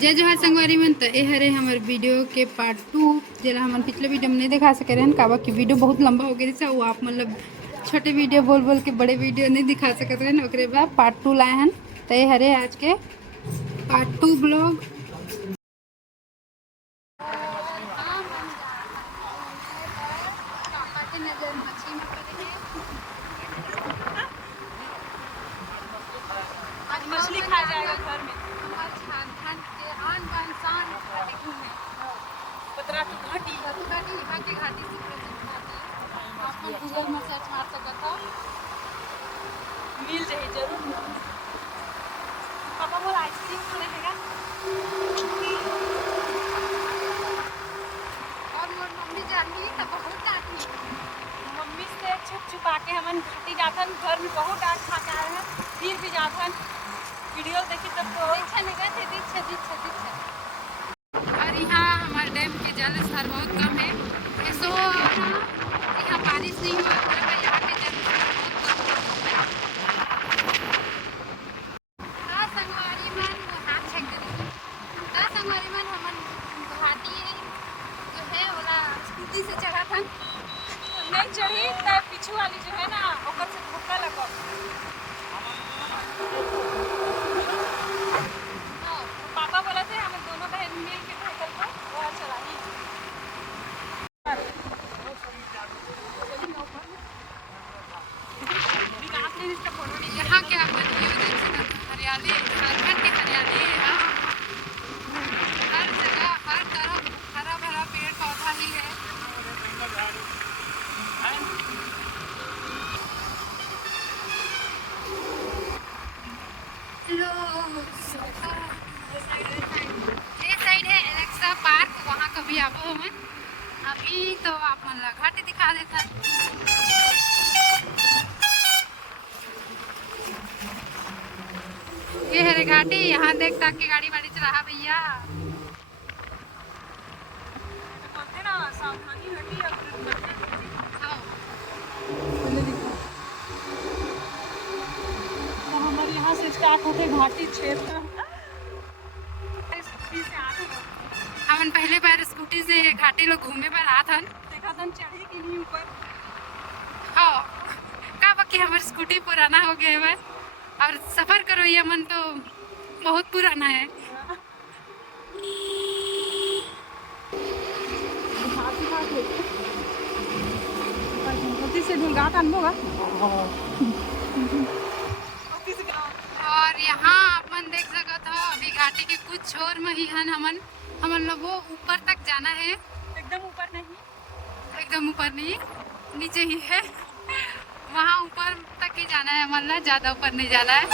जय जोहार संगवारी मन। तो ये हरे हमारे वीडियो के पार्ट 2 जरा हम पिछले वीडियो में नहीं दिखा सके रहन काबा की वीडियो बहुत लंबा हो गई वो आप मतलब छोटे वीडियो बोल बोल के बड़े वीडियो नहीं दिखा सकते रहन। ओकरे बाद पार्ट 2 लाए हैं। तो ये हरे आज के पार्ट 2 ब्लॉग। आज मछली खा जाएगा घर में। हमारे झारखंड के आन बान शान घाटी घूमे पतरातू घाटी यहाँ के घाटी से प्रसिद्ध घाटी है। आप लोग गूगल में सर्च मार सकते हो, मिल जाए जरूर। पापा बोल आइसक्रीम खाने देगा। और मोर मम्मी जानी तो बहुत डांटी। मम्मी से छुप छुपा के हमन घाटी जाथन, घर में बहुत डांट खा के आए हैं, फिर भी जाथन। वीडियो देखी तब तो दीक्षा नहीं गए थे, दीक्षा। और यहाँ हमारे डैम के जल स्तर बहुत कम है। ऐसो यहाँ बारिश नहीं हुआ पर यहाँ के जल स्तर बहुत कम है। हाँ संगवारी मन हाथ छेक दे। हाँ संगवारी मन हमन घाटी जो है वाला स्कूटी से चढ़ा था। नहीं चढ़ी तब पीछू वाली जो है ना ओकर से धक्का लगा। पापा बोला थे हम दोनों बहन मिल के साइकिल को वहाँ चलाई। यहाँ के आप व्यू देख सकते हैं। हरियाली, झारखंड की हरियाली है। हर जगह हर तरफ हरा भरा पेड़ पौधा ही है। ये साइड है एलेक्सा पार्क, वहाँ कभी आवो हमें। अभी तो आप मन ला घाटी दिखा देता। ये है रे घाटी, यहाँ देख तक के गाड़ी वाड़ी चला भैया। बोलते ना सावधानी हटी हाँ। तो हमारे यहाँ से स्टार्ट होते घाटी क्षेत्र। स्कूटी से आते हैं, हमन पहले बार स्कूटी से घाटी लोग घूमे पर आथन। देखा था चढ़ी कि नहीं ऊपर। हाँ का बाकी हमारी स्कूटी पुराना हो गया है और सफ़र करो ये मन तो बहुत पुराना है। से ढुलगात अनुभव और यहाँ अपन देख सकते हो अभी घाटी के कुछ छोर में ही हन हमन लोग वो ऊपर तक जाना है। एकदम ऊपर नहीं, एकदम ऊपर नहीं, नीचे ही है। वहाँ ऊपर तक ही जाना है, हमन ला ज़्यादा ऊपर नहीं जाना है।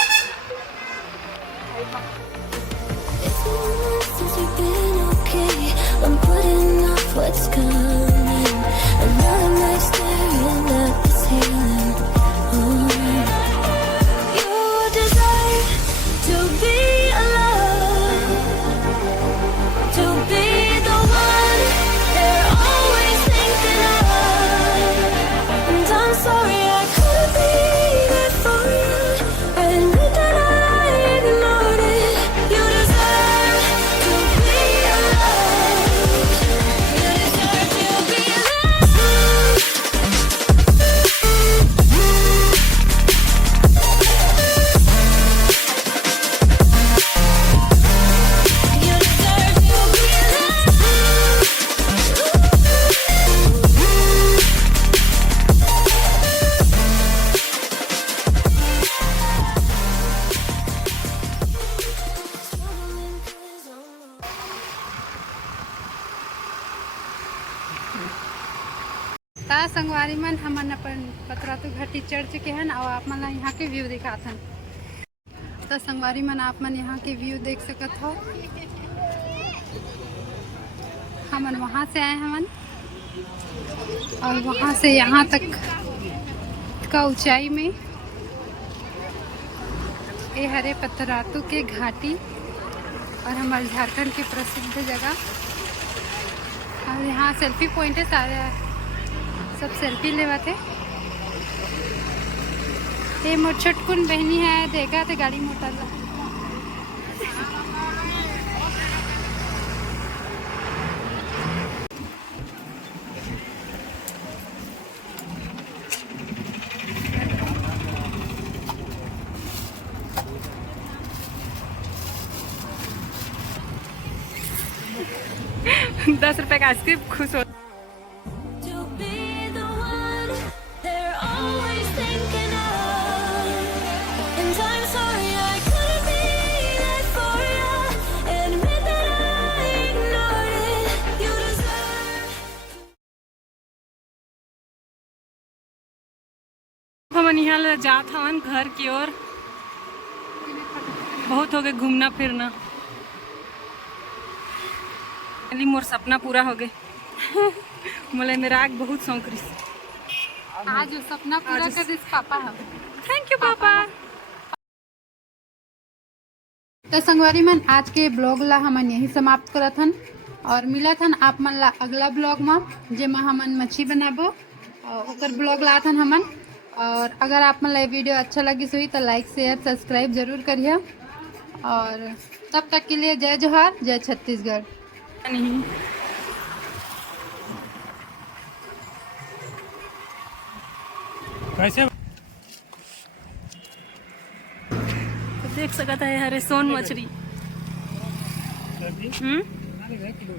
ता संगवारी मन हमन अपन पतरातू घाटी चढ़ चुके हैं और आप मन यहाँ के व्यू दिखाथन। तो संगवारी मन आप मन यहाँ के व्यू देख सकत हो। हमन वहाँ से आए हमन और वहाँ से यहाँ तक का ऊंचाई में ये हरे पतरातू के घाटी और हमारे झारखंड की प्रसिद्ध जगह। और यहाँ सेल्फी पॉइंट है, सारे सब सेल्फी लेवा थे। ये मोर छोटकुन बहनी है, देखा थे गाड़ी मोटर 10 रुपए का आइसक्रीम खुश हो। To be the one they're always thinking of. And I'm sorry I couldn't be there for you. Admit that I ignored it. You deserve. हम यहाँ ले जात हवन घर की ओर। बहुत हो गए घूमना फिरना, मोर सपना पूरा हो गए। मोले मेरा आग बहुत शौक रही। आज वो सपना पूरा कर दिस पापा हम। थैंक यू पापा। तो संगवारी मन आज के ब्लॉग ला हमन यही समाप्त करत हन और मिलत हन आप मन ला अगला ब्लॉग में जेमा हमन मच्छी बनाबो और ओकर ब्लॉग लात हन हमन। और अगर आप मन ला ये वीडियो अच्छा लगी हुई तो लाइक शेयर सब्सक्राइब जरूर करिए और तब तक के लिए जय जोहार, जय छत्तीसगढ़। नहीं कैसे तो देख सकता है हरे सोन मछली। किलो